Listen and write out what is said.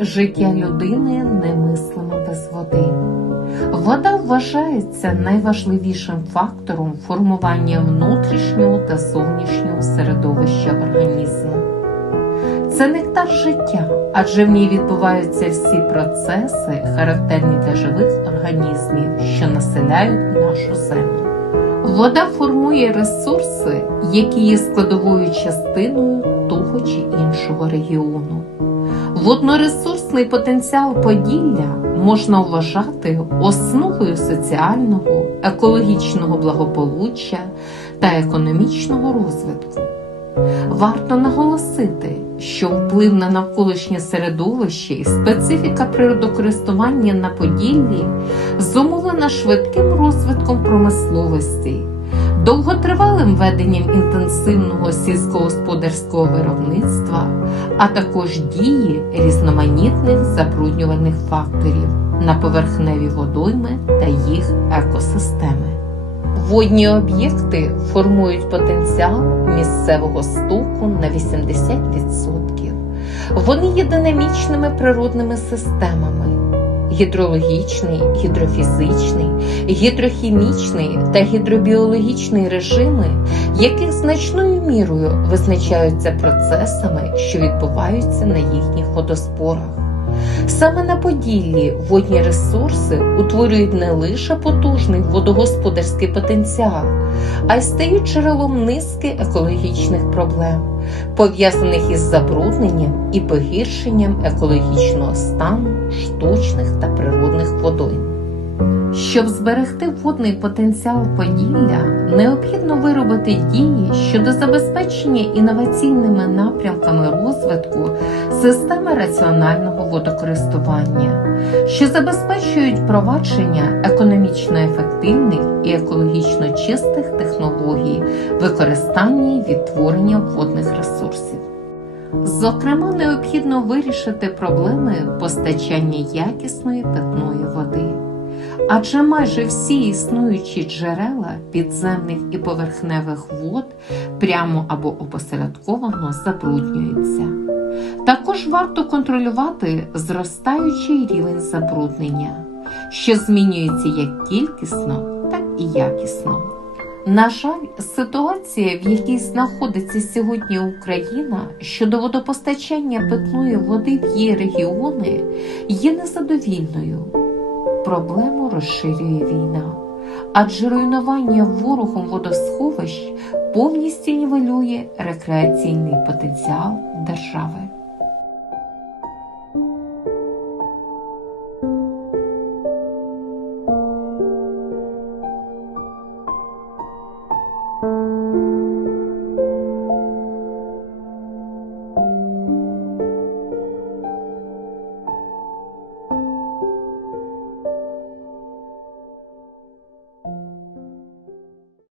Життя людини немислиме без води. Вода вважається найважливішим фактором формування внутрішнього та зовнішнього середовища організму. Це нектар життя, адже в ній відбуваються всі процеси, характерні для живих організмів, що населяють нашу землю. Вода формує ресурси, які є складовою частиною того чи іншого регіону. Водноресурсний потенціал Поділля можна вважати основою соціального, екологічного благополуччя та економічного розвитку. Варто наголосити, що вплив на навколишнє середовище і специфіка природокористування на Поділлі зумовлена швидким розвитком промисловості, довготривалим веденням інтенсивного сільськогосподарського виробництва, а також дії різноманітних забруднювальних факторів на поверхневі водойми та їх екосистеми. Водні об'єкти формують потенціал місцевого стоку на 80%. Вони є динамічними природними системами. Гідрологічний, гідрофізичний, гідрохімічний та гідробіологічний режими, яких значною мірою визначаються процесами, що відбуваються на їхніх водоспорах. Саме на Поділлі водні ресурси утворюють не лише потужний водогосподарський потенціал, а й стають джерелом низки екологічних проблем, пов'язаних із забрудненням і погіршенням екологічного стану штучних та природних водойм. Щоб зберегти водний потенціал Поділля, необхідно виробити дії щодо забезпечення інноваційними напрямками розвитку системи раціонального водокористування, що забезпечують впровадження економічно ефективних і екологічно чистих технологій використання і відтворення водних ресурсів. Зокрема, необхідно вирішити проблеми постачання якісної питної води. Адже майже всі існуючі джерела підземних і поверхневих вод прямо або опосередковано забруднюються. Також варто контролювати зростаючий рівень забруднення, що змінюється як кількісно, так і якісно. На жаль, ситуація, в якій знаходиться сьогодні Україна щодо водопостачання питної води в її регіони, є незадовільною. Проблему розширює війна, адже руйнування ворогом водосховищ повністю нівелює рекреаційний потенціал держави.